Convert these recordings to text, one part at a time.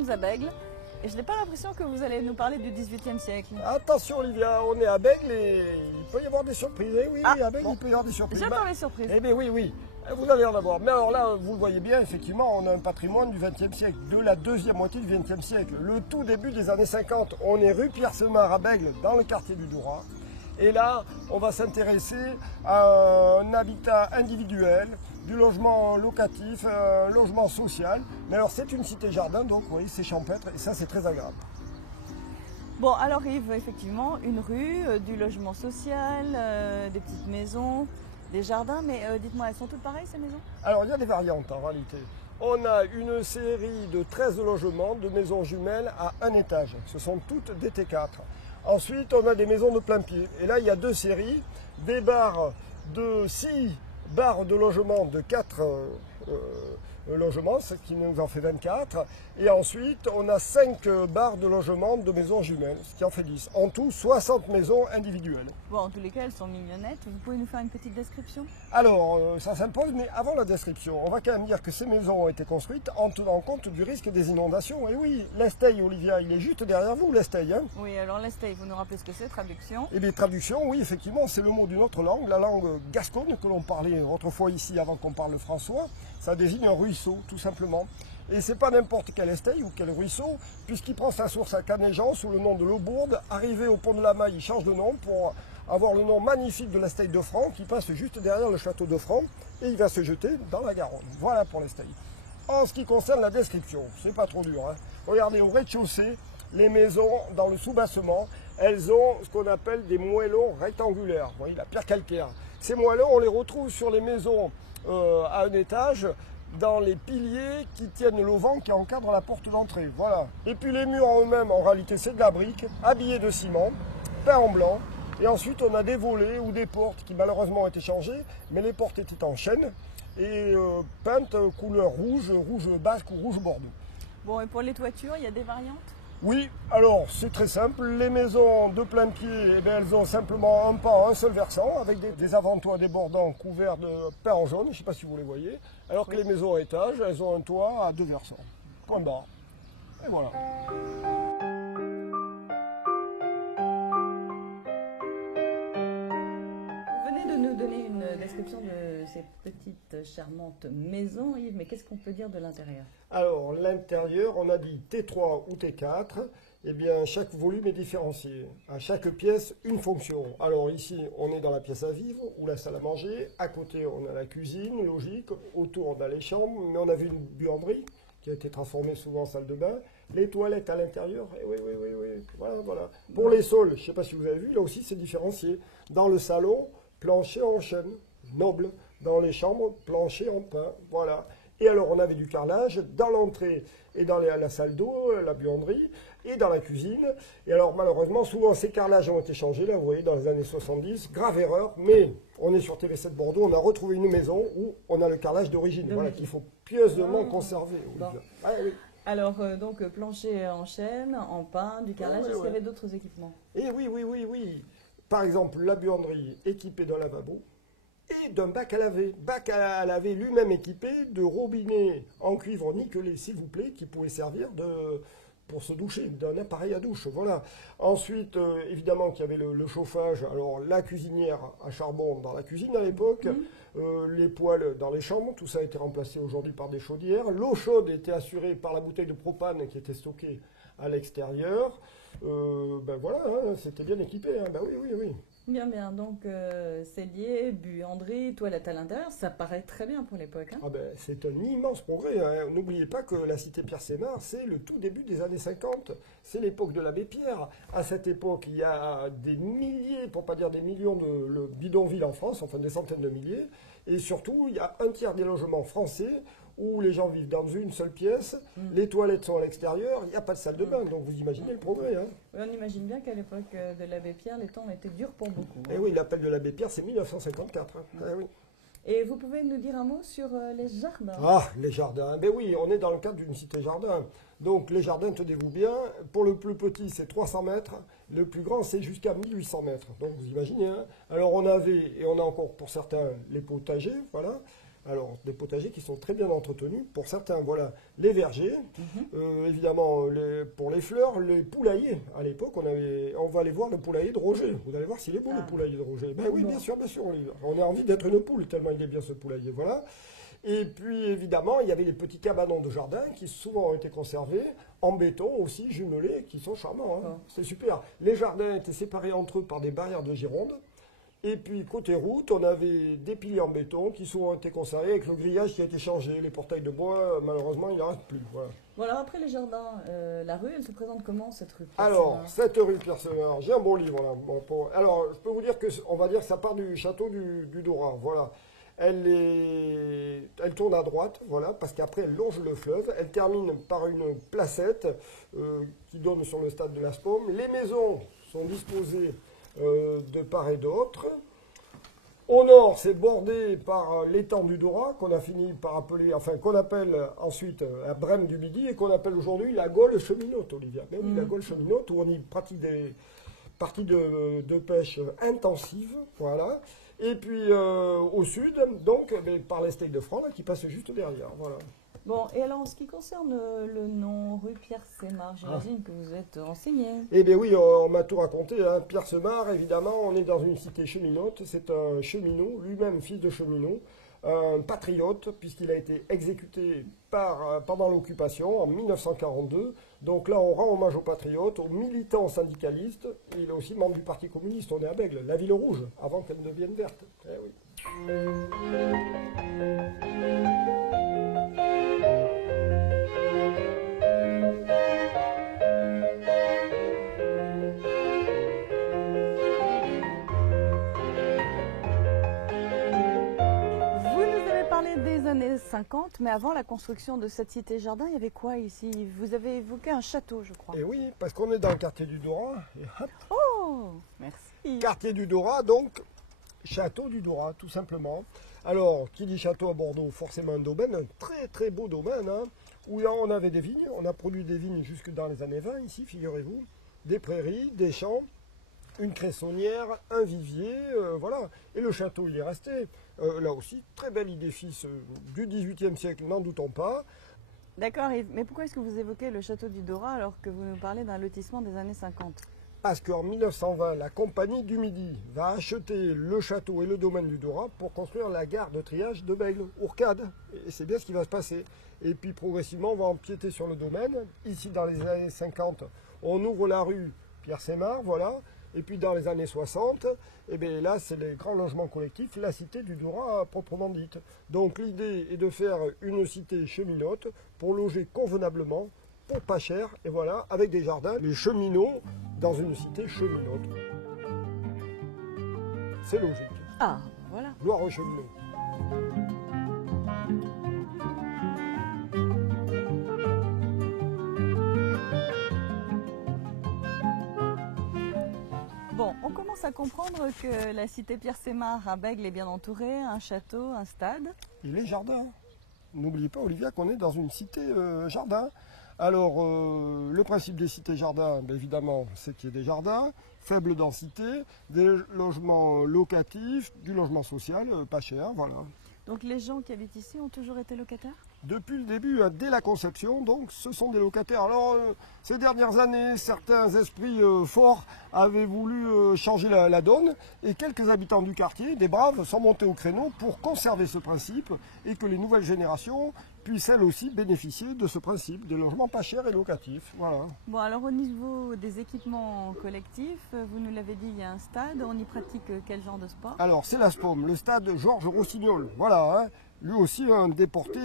sommes à Bègle et je n'ai pas l'impression que vous allez nous parler du XVIIIe siècle. Attention Olivia, on est à Bègle et il peut y avoir des surprises. Eh oui, à Bègle, bon. il peut y avoir des surprises. J'attends les surprises. Eh bien oui, vous allez en avoir. Mais alors là, vous le voyez bien, effectivement, on a un patrimoine du XXe siècle, de la deuxième moitié du XXe siècle. Le tout début des années 50, on est rue Pierre-Semard à Bègle, dans le quartier du Dorat. Et là, on va s'intéresser à un habitat individuel, du logement locatif, un logement social. Mais alors c'est une cité-jardin, donc oui, c'est champêtre et ça c'est très agréable. Bon, alors Yves, effectivement, une rue, du logement social, des petites maisons, des jardins, mais dites-moi, elles sont toutes pareilles ces maisons? Alors il y a des variantes en réalité. On a une série de 13 logements, de maisons jumelles à un étage. Ce sont toutes des T4. Ensuite, on a des maisons de plein pied. Et là, il y a deux séries, des barres de 6 barres de logement de 4 logements, ce qui nous en fait 24. Et ensuite, on a 5 barres de logement de maisons jumelles, ce qui en fait 10. En tout, 60 maisons individuelles. Bon, en tous les cas, elles sont mignonnettes. Vous pouvez nous faire une petite description? Alors, ça s'impose, mais avant la description, on va quand même dire que ces maisons ont été construites en tenant compte du risque des inondations. Et oui, l'Esteille, Olivia, il est juste derrière vous, l'Esteille. Hein. Oui, alors l'Esteille, vous nous rappelez ce que c'est, traduction? Eh bien, traduction, oui, effectivement, c'est le mot d'une autre langue, la langue gasconne que l'on parlait autrefois ici avant qu'on parle françois. Ça désigne un ruisseau, tout simplement. Et c'est pas n'importe quel Esteille ou quel ruisseau, puisqu'il prend sa source à Canéjan sous le nom de l'Aubourde. Arrivé au pont de la Maille, il change de nom pour avoir le nom magnifique de l'Esteille de Franc, qui passe juste derrière le château de Franc, et il va se jeter dans la Garonne. Voilà pour l'Esteille. En ce qui concerne la description, c'est pas trop dur. Hein. Regardez, au rez-de-chaussée, les maisons dans le sous-bassement, elles ont ce qu'on appelle des moellons rectangulaires. Vous voyez, la pierre calcaire. Ces moellons, on les retrouve sur les maisons à un étage, dans les piliers qui tiennent l'auvent qui encadre la porte d'entrée. Voilà. Et puis les murs en eux-mêmes, en réalité, c'est de la brique, habillée de ciment, peint en blanc. Et ensuite, on a des volets ou des portes qui malheureusement ont été changées, mais les portes étaient en chêne et peintes couleur rouge, rouge basque ou rouge bordeaux. Bon, et pour les toitures, il y a des variantes? Oui, alors c'est très simple. Les maisons de plein pied, eh bien, elles ont simplement un pan, un seul versant, avec des avant-toits débordants couverts de pain en jaune, je ne sais pas si vous les voyez. Alors que les maisons à étage, elles ont un toit à 2 versants. Point barre. Et voilà. Vous venez de nous donner une description de ces petites charmantes maisons, Yves, mais qu'est-ce qu'on peut dire de l'intérieur? Alors, l'intérieur, on a dit T3 ou T4. Eh bien, chaque volume est différencié. À chaque pièce, une fonction. Alors ici, on est dans la pièce à vivre ou la salle à manger. À côté, on a la cuisine, logique. Autour, on a les chambres, mais on a vu une buanderie qui a été transformée souvent en salle de bain. Les toilettes à l'intérieur, oui. Voilà. Pour les sols, je ne sais pas si vous avez vu, là aussi, c'est différencié. Dans le salon, plancher en chêne, noble. Dans les chambres, plancher en pin, voilà. Et alors, on avait du carrelage dans l'entrée et dans la salle d'eau, la buanderie, et dans la cuisine. Et alors, malheureusement, souvent, ces carrelages ont été changés, là, vous voyez, dans les années 70. Grave erreur, mais on est sur TV7 Bordeaux, on a retrouvé une maison où on a le carrelage d'origine, voilà, qu'il faut pieusement conserver. Bon. Ah, oui. Alors, donc, plancher en chêne, en pin, du carrelage, est-ce qu'il y avait d'autres équipements? Et oui. Par exemple, la buanderie équipée d'un lavabo, et d'un bac à laver. Bac à laver lui-même équipé de robinets en cuivre nickelé, s'il vous plaît, qui pouvait servir pour se doucher, d'un appareil à douche. Voilà. Ensuite, évidemment qu'il y avait le chauffage. Alors, la cuisinière à charbon dans la cuisine à l'époque, les poêles dans les chambres, tout ça a été remplacé aujourd'hui par des chaudières. L'eau chaude était assurée par la bouteille de propane qui était stockée à l'extérieur. Ben voilà, hein, c'était bien équipé. Hein. Ben oui. Bien. Donc, cellier, buanderie, toilette à l'intérieur, ça paraît très bien pour l'époque. Hein. Ah ben, c'est un immense progrès. Hein. N'oubliez pas que la cité Pierre-Semard, c'est le tout début des années 50. C'est l'époque de l'abbé Pierre. À cette époque, il y a des milliers, pour ne pas dire des millions de bidonvilles en France, enfin des centaines de milliers. Et surtout, il y a un tiers des logements français où les gens vivent dans une seule pièce, les toilettes sont à l'extérieur, il n'y a pas de salle de bain, donc vous imaginez le progrès. Hein. Oui, on imagine bien qu'à l'époque de l'abbé Pierre, les temps étaient durs pour beaucoup. Et oui, l'appel de l'abbé Pierre, c'est 1954. Hein. Oui. Et vous pouvez nous dire un mot sur les jardins? Ah, les jardins. Ben oui, on est dans le cadre d'une cité-jardin. Donc les jardins, tenez-vous bien, pour le plus petit, c'est 300 mètres, le plus grand, c'est jusqu'à 1800 mètres. Donc vous imaginez. Hein. Alors on avait, et on a encore pour certains, les potagers, voilà. Alors, des potagers qui sont très bien entretenus. Pour certains, voilà, les vergers, évidemment, pour les fleurs, les poulaillers. À l'époque, on va aller voir le poulailler de Roger. Vous allez voir s'il est beau, le poulailler de Roger. Ben oui, bien sûr, Olivia. On a envie d'être une poule, tellement il est bien ce poulailler, voilà. Et puis, évidemment, il y avait les petits cabanons de jardin qui souvent ont été conservés en béton aussi, jumelés, qui sont charmants. Hein. C'est super. Les jardins étaient séparés entre eux par des barrières de gironde. Et puis, côté route, on avait des piliers en béton qui souvent ont été conservés avec le grillage qui a été changé. Les portails de bois, malheureusement, il n'y en reste plus. Voilà. Bon, alors après les jardins, la rue, elle se présente comment, cette rue? Alors, cette rue Pierre-Semard, j'ai un bon livre là. Alors, je peux vous dire que, on va dire que ça part du château du Dorat. Voilà. Elle tourne à droite, voilà, parce qu'après elle longe le fleuve. Elle termine par une placette qui donne sur le stade de la Spaume. Les maisons sont disposées de part et d'autre. Au nord, c'est bordé par l'étang du Dorat, qu'on a fini par appeler, enfin qu'on appelle ensuite la Brème du Midi et qu'on appelle aujourd'hui la Gaule cheminote, Olivia. Mais oui, la Gaule cheminote, où on y pratique des parties de pêche intensives, voilà. Et puis au sud, donc, par les steaks de Fronde qui passent juste derrière. Voilà. Bon, et alors en ce qui concerne le nom rue Pierre-Semard, j'imagine que vous êtes renseigné. Eh bien oui, on m'a tout raconté. Hein. Pierre-Semard, évidemment, on est dans une cité cheminote. C'est un cheminot, lui-même fils de cheminot, un patriote, puisqu'il a été exécuté pendant l'occupation en 1942. Donc là, on rend hommage aux patriotes, aux militants syndicalistes. Il est aussi membre du Parti communiste. On est à Bègle, la ville rouge, avant qu'elle ne devienne verte. Eh oui. Des années 50, mais avant la construction de cette cité-jardin, il y avait quoi ici? Vous avez évoqué un château, je crois. Et oui, parce qu'on est dans le quartier du Dorat. Oh, merci. Quartier du Dorat, donc château du Dorat, tout simplement. Alors, qui dit château à Bordeaux, forcément un domaine, un très très beau domaine, hein, où là, on avait des vignes, on a produit des vignes jusque dans les années 20 ici, figurez-vous, des prairies, des champs, une cressonnière, un vivier, voilà. Et le château, il est resté. Là aussi, très bel édifice du XVIIIe siècle, n'en doutons pas. D'accord, mais pourquoi est-ce que vous évoquez le château du Dorat alors que vous nous parlez d'un lotissement des années 50? Parce qu'en 1920, la Compagnie du Midi va acheter le château et le domaine du Dorat pour construire la gare de triage de Bègle, Ourcade. Et c'est bien ce qui va se passer. Et puis progressivement, on va empiéter sur le domaine. Ici, dans les années 50, on ouvre la rue Pierre-Semard, voilà. Et puis dans les années 60, eh bien là, c'est les grands logements collectifs, la cité du Dorat proprement dite. Donc l'idée est de faire une cité cheminote pour loger convenablement, pour pas cher, et voilà, avec des jardins, les cheminots dans une cité cheminote. C'est logique. Ah, voilà. Gloire aux cheminots. Bon, on commence à comprendre que la cité Pierre-Semard à Bègle est bien entourée, un château, un stade. Et les jardins. N'oubliez pas, Olivia, qu'on est dans une cité jardin. Alors, le principe des cités jardins, ben, évidemment, c'est qu'il y ait des jardins, faible densité, des logements locatifs, du logement social, pas cher, voilà. Donc les gens qui habitent ici ont toujours été locataires? Depuis le début, dès la conception, donc, ce sont des locataires. Alors, ces dernières années, certains esprits forts avaient voulu changer la donne, et quelques habitants du quartier, des braves, sont montés au créneau pour conserver ce principe et que les nouvelles générations puissent elles aussi bénéficier de ce principe, des logements pas chers et locatifs. Voilà. Bon, alors au niveau des équipements collectifs, vous nous l'avez dit, il y a un stade, on y pratique quel genre de sport? Alors, c'est la Spaume, le stade Georges Rossignol, voilà, hein. Lui aussi un déporté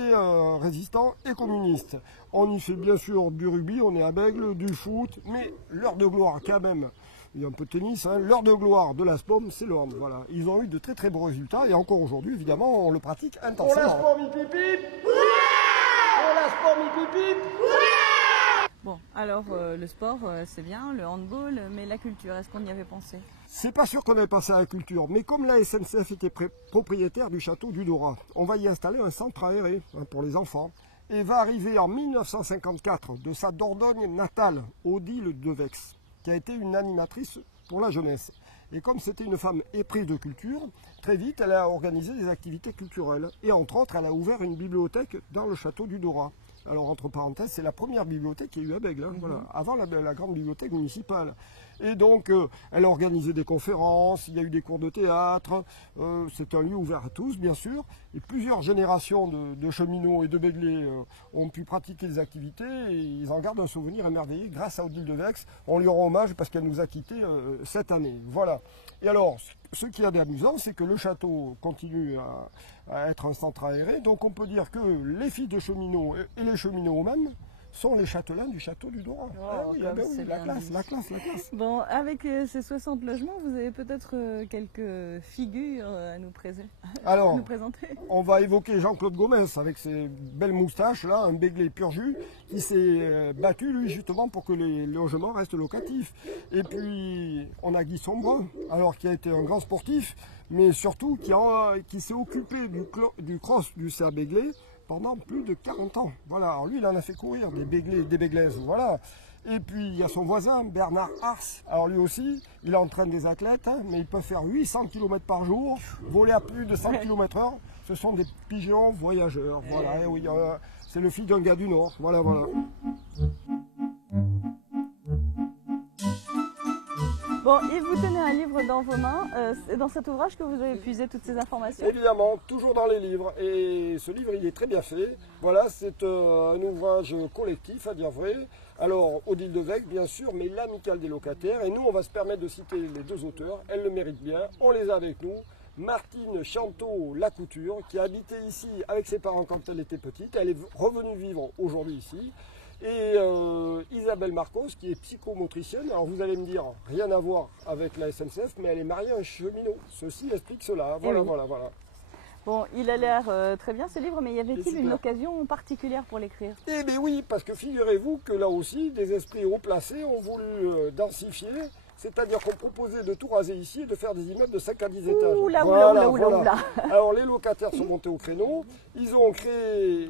résistant et communiste. On y fait bien sûr du rugby, on est à Bègle, du foot, mais l'heure de gloire quand même, il y a un peu de tennis, hein, l'heure de gloire de la Spaume, c'est le hand, voilà. Ils ont eu de très très beaux résultats et encore aujourd'hui, évidemment, on le pratique intensément. Pour la Spaume, hip hip hip. Pour la Spaume, hip hip hip. Bon, alors le sport, c'est bien, le handball, mais la culture, est-ce qu'on y avait pensé? C'est pas sûr qu'on avait pensé à la culture, mais comme la SNCF était propriétaire du château du Dorat, on va y installer un centre aéré pour les enfants. Et va arriver en 1954 de sa Dordogne natale, Odile Devex, qui a été une animatrice pour la jeunesse. Et comme c'était une femme éprise de culture, très vite, elle a organisé des activités culturelles. Et entre autres, elle a ouvert une bibliothèque dans le château du Dorat. Alors, entre parenthèses, c'est la première bibliothèque qu'il y a eu à Bègle, voilà, avant la grande bibliothèque municipale. Et donc, elle a organisé des conférences, il y a eu des cours de théâtre, c'est un lieu ouvert à tous, bien sûr. Et plusieurs générations de cheminots et de Béglés ont pu pratiquer des activités et ils en gardent un souvenir émerveillé grâce à Odile de Vex. On lui rend hommage parce qu'elle nous a quittés cette année. Voilà. Et alors, ce qui est d'amusant, c'est que le château continue à être un centre aéré. Donc on peut dire que les filles de cheminots et les cheminots eux-mêmes sont les châtelains du château du Dorat. Oh, la classe, la classe, la classe. Bon, avec ces 60 logements, vous avez peut-être quelques figures à nous présenter. Alors, on va évoquer Jean-Claude Gomez avec ses belles moustaches, là, un Béglé pur jus, qui s'est battu, lui, justement, pour que les logements restent locatifs. Et puis, on a Guy Sombreux, alors qui a été un grand sportif, mais surtout qui s'est occupé du cross du CA Béglé pendant plus de 40 ans. Voilà, alors lui, il en a fait courir des Béglés, des Béglaises, voilà. Et puis, il y a son voisin, Bernard Ars. Alors lui aussi, il entraîne des athlètes, hein, mais il peut faire 800 km par jour, voler à plus de 100 km/h. Ce sont des pigeons voyageurs, voilà. Et oui, c'est le fils d'un gars du Nord, voilà, voilà. Bon, et vous tenez un livre dans vos mains. C'est dans cet ouvrage que vous avez puisé toutes ces informations? Évidemment, toujours dans les livres. Et ce livre, il est très bien fait. Voilà, c'est un ouvrage collectif, à dire vrai. Alors, Odile de Vex, bien sûr, mais l'Amicale des locataires. Et nous, on va se permettre de citer les deux auteurs. Elles le méritent bien. On les a avec nous. Martine Chanteau-Lacouture, qui a habité ici avec ses parents quand elle était petite. Elle est revenue vivre aujourd'hui ici. Et Isabelle Marcos, qui est psychomotricienne. Alors vous allez me dire, rien à voir avec la SNCF, mais elle est mariée à un cheminot. Ceci explique cela. Voilà, oui. voilà, voilà. Bon, il a l'air très bien ce livre, mais y avait-il une occasion particulière pour l'écrire? Eh bien oui, parce que figurez-vous que là aussi, des esprits haut placés ont voulu densifier. C'est-à-dire qu'on proposait de tout raser ici et de faire des immeubles de 5 à 10 étages. Oula. Alors les locataires sont montés au créneau, ils ont créé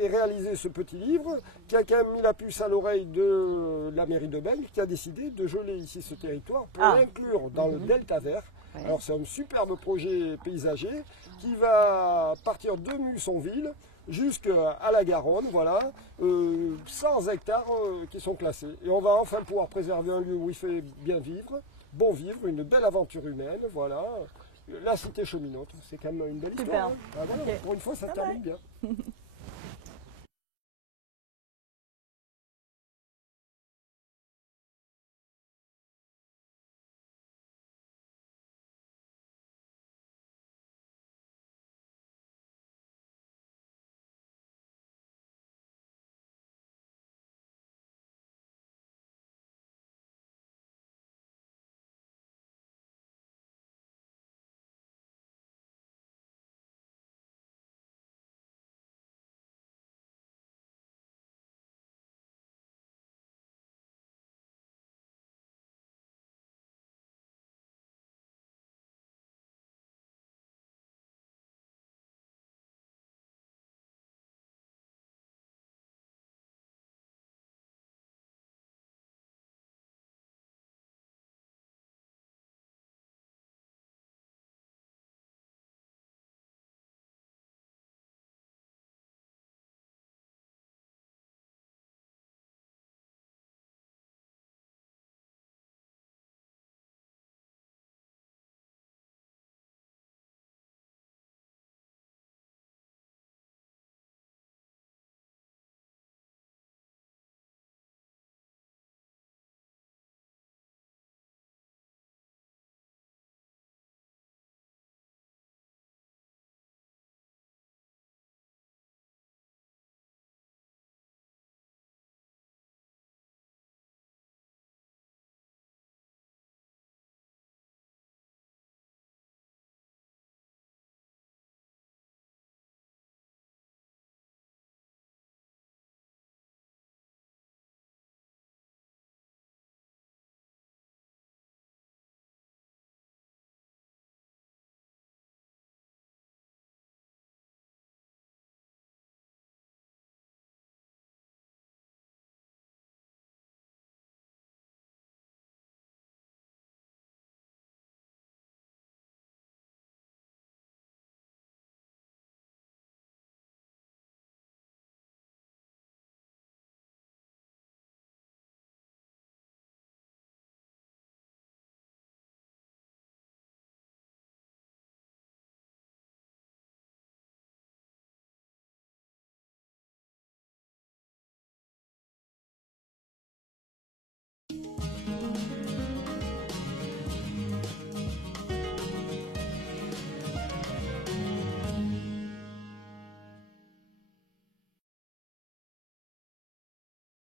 et réalisé ce petit livre qui a quand même mis la puce à l'oreille de la mairie de Bègle qui a décidé de geler ici ce territoire pour l'inclure dans le delta vert. Ouais. Alors c'est un superbe projet paysager qui va partir de Mussonville jusqu'à la Garonne, voilà, 100 hectares qui sont classés. Et on va enfin pouvoir préserver un lieu où il fait bien vivre, bon vivre, une belle aventure humaine, voilà. La cité cheminote, c'est quand même une belle histoire. Hein. Ah, voilà, okay. Pour une fois, ça termine bien.